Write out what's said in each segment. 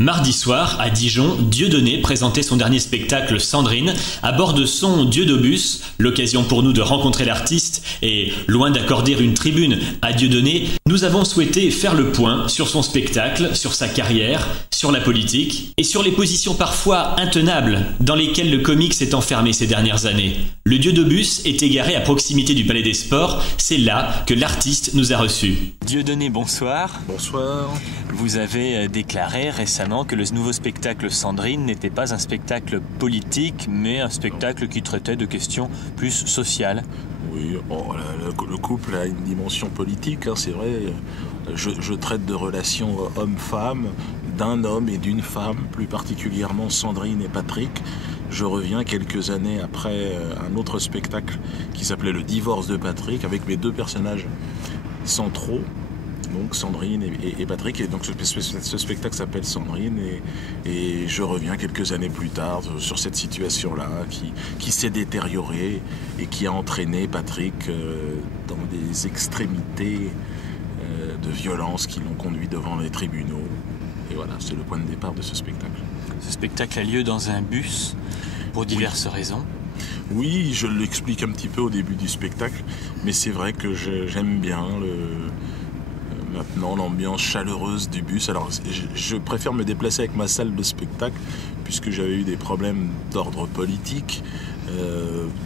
Mardi soir, à Dijon, Dieudonné présentait son dernier spectacle Sandrine à bord de son Dieudobus, l'occasion pour nous de rencontrer l'artiste et, loin d'accorder une tribune à Dieudonné, nous avons souhaité faire le point sur son spectacle, sur sa carrière, sur la politique et sur les positions parfois intenables dans lesquelles le comique s'est enfermé ces dernières années. Le Dieudobus est égaré à proximité du Palais des Sports, c'est là que l'artiste nous a reçus. Dieudonné, bonsoir. Bonsoir. Vous avez déclaré récemment que le nouveau spectacle Sandrine n'était pas un spectacle politique, mais un spectacle qui traitait de questions plus sociales. Oui, le couple a une dimension politique, hein, c'est vrai. Je traite de relations homme-femme, d'un homme et d'une femme, plus particulièrement Sandrine et Patrick. Je reviens quelques années après un autre spectacle qui s'appelait Le divorce de Patrick, avec mes deux personnages centraux, donc Sandrine et Patrick. Et donc ce spectacle s'appelle Sandrine et je reviens quelques années plus tard sur cette situation-là qui s'est détériorée et qui a entraîné Patrick dans des extrémités de violence qui l'ont conduit devant les tribunaux. Et voilà, c'est le point de départ de ce spectacle. Ce spectacle a lieu dans un bus pour diverses raisons. Oui, je l'explique un petit peu au début du spectacle, mais c'est vrai que j'aime bien maintenant l'ambiance chaleureuse du bus. Alors je préfère me déplacer avec ma salle de spectacle puisque j'avais eu des problèmes d'ordre politique,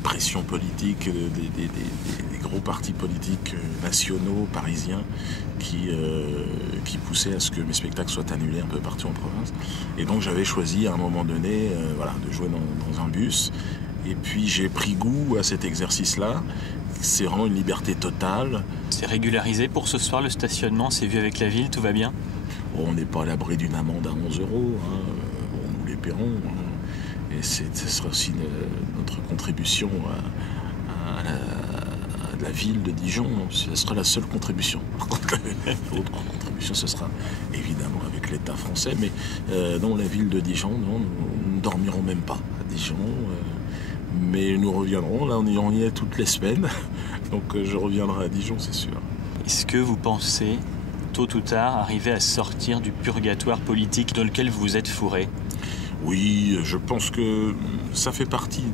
pression politique des gros partis politiques nationaux, parisiens qui poussaient à ce que mes spectacles soient annulés un peu partout en province. Et donc j'avais choisi à un moment donné de jouer dans un bus. Et puis j'ai pris goût à cet exercice-là. C'est vraiment une liberté totale. C'est régularisé pour ce soir le stationnement, c'est vu avec la ville, tout va bien? On n'est pas à l'abri d'une amende à 11 €, nous les paierons. Et ce sera aussi notre contribution à la ville de Dijon. Ce sera la seule contribution. L'autre contribution, ce sera évidemment avec l'État français, mais non, la ville de Dijon, non, nous ne dormirons même pas à Dijon. Mais nous reviendrons, là on y est toutes les semaines, donc je reviendrai à Dijon, c'est sûr. Est-ce que vous pensez, tôt ou tard, arriver à sortir du purgatoire politique dans lequel vous vous êtes fourré? Oui, je pense que ça fait partie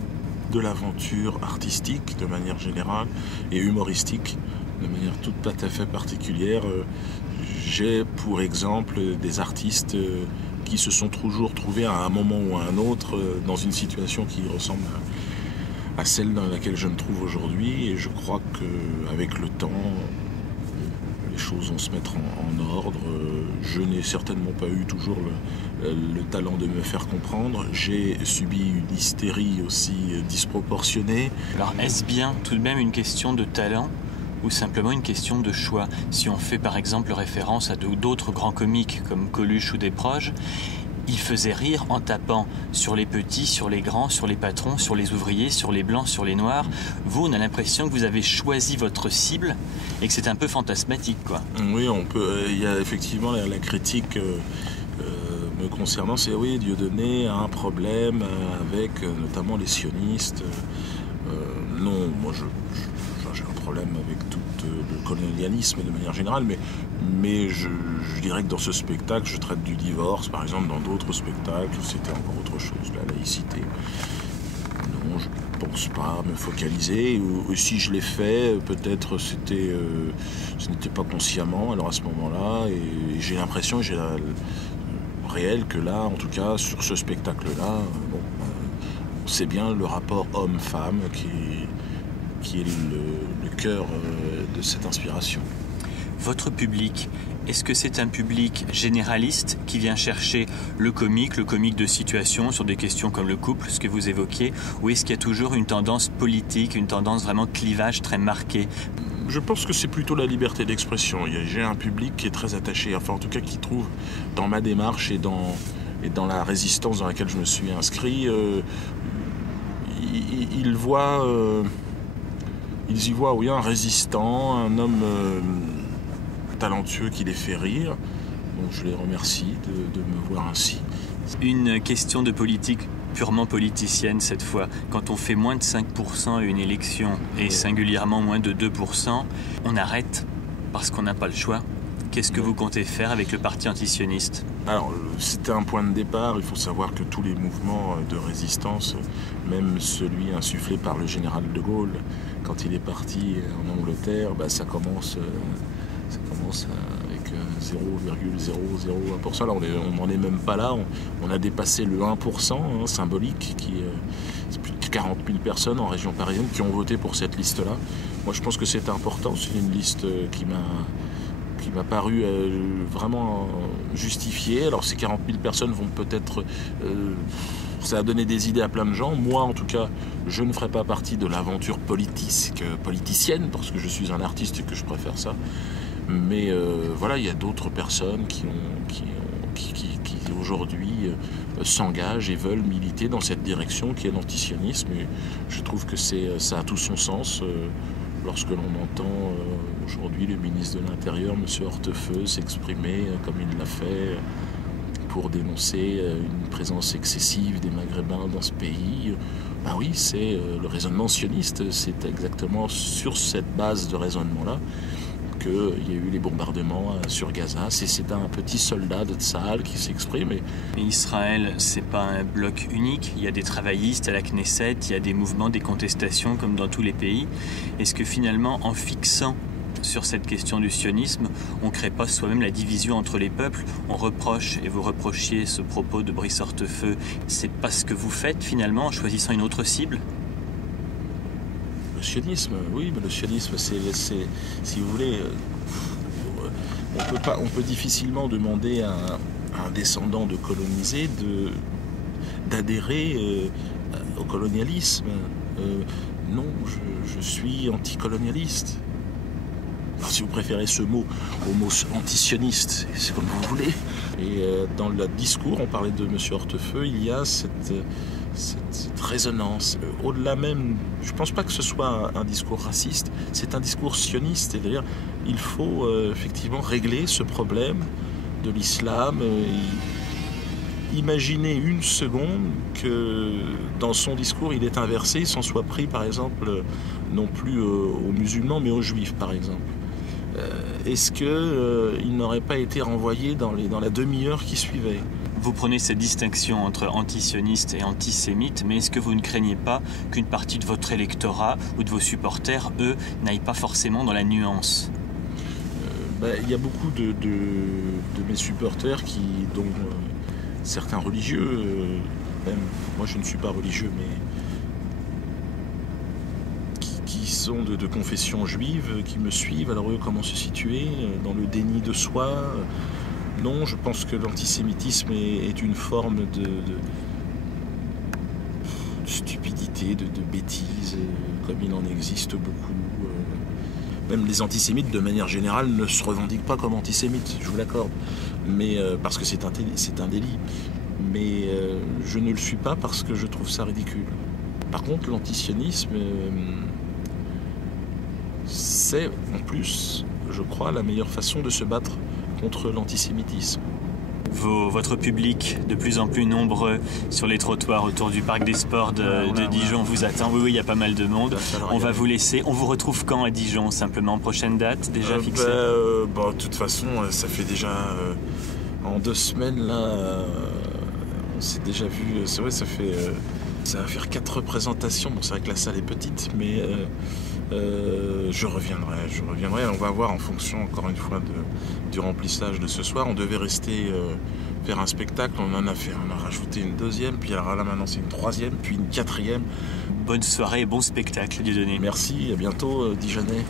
de l'aventure artistique de manière générale et humoristique de manière tout à fait particulière. J'ai pour exemple des artistes qui se sont toujours trouvés à un moment ou à un autre dans une situation qui ressemble à celle dans laquelle je me trouve aujourd'hui, et je crois qu'avec le temps, les choses vont se mettre en ordre. Je n'ai certainement pas eu toujours le talent de me faire comprendre. J'ai subi une hystérie aussi disproportionnée. Alors est-ce bien tout de même une question de talent ou simplement une question de choix? Si on fait par exemple référence à d'autres grands comiques comme Coluche ou Desproges, ils faisaient rire en tapant sur les petits, sur les grands, sur les patrons, sur les ouvriers, sur les blancs, sur les noirs. Vous, on a l'impression que vous avez choisi votre cible et que c'est un peu fantasmatique, quoi. Oui, on peut. Il y a effectivement la critique me concernant, c'est oui, Dieudonné a un problème avec notamment les sionistes. Non, moi j'ai un problème avec tout le colonialisme de manière générale, mais je dirais que dans ce spectacle, je traite du divorce. Par exemple, dans d'autres spectacles, c'était encore autre chose, la laïcité. Non, je ne pense pas me focaliser. Ou si je l'ai fait, peut-être ce n'était pas consciemment, alors à ce moment-là, et j'ai l'impression, réel que là, en tout cas, sur ce spectacle-là, c'est bien le rapport homme-femme qui est le cœur de cette inspiration. Votre public, est-ce que c'est un public généraliste qui vient chercher le comique de situation sur des questions comme le couple, ce que vous évoquiez, ou est-ce qu'il y a toujours une tendance politique, une tendance vraiment clivage très marquée? Je pense que c'est plutôt la liberté d'expression. J'ai un public qui est très attaché, enfin en tout cas qui trouve dans ma démarche et dans la résistance dans laquelle je me suis inscrit, ils y voient oui, un résistant, un homme talentueux qui les fait rire. Donc je les remercie de me voir ainsi. Une question de politique purement politicienne cette fois. Quand on fait moins de 5% à une élection et singulièrement moins de 2%, on arrête parce qu'on n'a pas le choix. Qu'est-ce que vous comptez faire avec le parti antisioniste? Alors, c'était un point de départ. Il faut savoir que tous les mouvements de résistance, même celui insufflé par le général de Gaulle, quand il est parti en Angleterre, ça commence avec 0,001%. Là, on n'en est même pas là. On a dépassé le 1% symbolique, c'est plus de 40 000 personnes en région parisienne qui ont voté pour cette liste-là. Moi, je pense que c'est important. C'est une liste qui m'a paru vraiment justifiée. Alors, ces 40 000 personnes vont peut-être... ça a donné des idées à plein de gens. Moi, en tout cas, je ne ferai pas partie de l'aventure politicienne, parce que je suis un artiste et que je préfère ça. Mais voilà, il y a d'autres personnes qui aujourd'hui s'engagent et veulent militer dans cette direction qui est l'antisionisme. Et je trouve que ça a tout son sens lorsque l'on entend aujourd'hui le ministre de l'Intérieur, M. Hortefeux, s'exprimer comme il l'a fait pour dénoncer une présence excessive des Maghrébins dans ce pays. Oui, c'est le raisonnement sioniste. C'est exactement sur cette base de raisonnement-là qu'il y a eu les bombardements sur Gaza. C'est un petit soldat de Tsahal qui s'exprime. Mais Israël, c'est pas un bloc unique. Il y a des travaillistes à la Knesset, il y a des mouvements, des contestations comme dans tous les pays. Est-ce que finalement, en fixant sur cette question du sionisme, on ne crée pas soi-même la division entre les peuples? On reproche, et vous reprochiez ce propos de Brice Hortefeux, c'est pas ce que vous faites finalement en choisissant une autre cible? Le sionisme, oui, mais le sionisme, c'est si vous voulez, on peut difficilement demander à un descendant de colonisé d'adhérer au colonialisme. Non, je suis anticolonialiste. Alors, si vous préférez ce mot au mot antisioniste, c'est comme vous voulez. Et dans le discours, on parlait de M. Hortefeux, il y a cette résonance. Au-delà même, je ne pense pas que ce soit un discours raciste, c'est un discours sioniste. C'est-à-dire, il faut effectivement régler ce problème de l'islam. Imaginez une seconde que dans son discours, il est inversé, s'en soit pris par exemple, non plus aux musulmans, mais aux juifs par exemple. Est-ce qu'il n'aurait pas été renvoyé dans la demi-heure qui suivait? Vous prenez cette distinction entre antisioniste et antisémite, mais est-ce que vous ne craignez pas qu'une partie de votre électorat ou de vos supporters, eux, n'aillent pas forcément dans la nuance? Il y a beaucoup de mes supporters dont certains religieux, même moi je ne suis pas religieux, mais qui sont de confession juive, qui me suivent. Alors eux, comment se situer dans le déni de soi? Non, je pense que l'antisémitisme est une forme de stupidité, de bêtise, comme il en existe beaucoup. Même les antisémites, de manière générale, ne se revendiquent pas comme antisémites, je vous l'accorde, mais parce que c'est un délit. Mais je ne le suis pas parce que je trouve ça ridicule. Par contre, l'antisionisme, c'est en plus, je crois, la meilleure façon de se battre contre l'antisémitisme. Votre public, de plus en plus nombreux sur les trottoirs autour du parc des sports de Dijon, vous attend. Oui, il y a pas mal de monde. On va vous laisser. On vous retrouve quand à Dijon, simplement? Prochaine date déjà fixée? De toute façon, ça fait déjà en 2 semaines là, on s'est déjà vu. C'est vrai, ça va faire 4 représentations. Bon, c'est vrai que la salle est petite, mais je reviendrai. On va voir en fonction, encore une fois, du remplissage de ce soir. On devait rester faire un spectacle, on a rajouté une 2e, puis alors là maintenant c'est une 3e, puis une 4e. Bonne soirée et bon spectacle, Dieudonné. Merci, à bientôt, Dijonnais.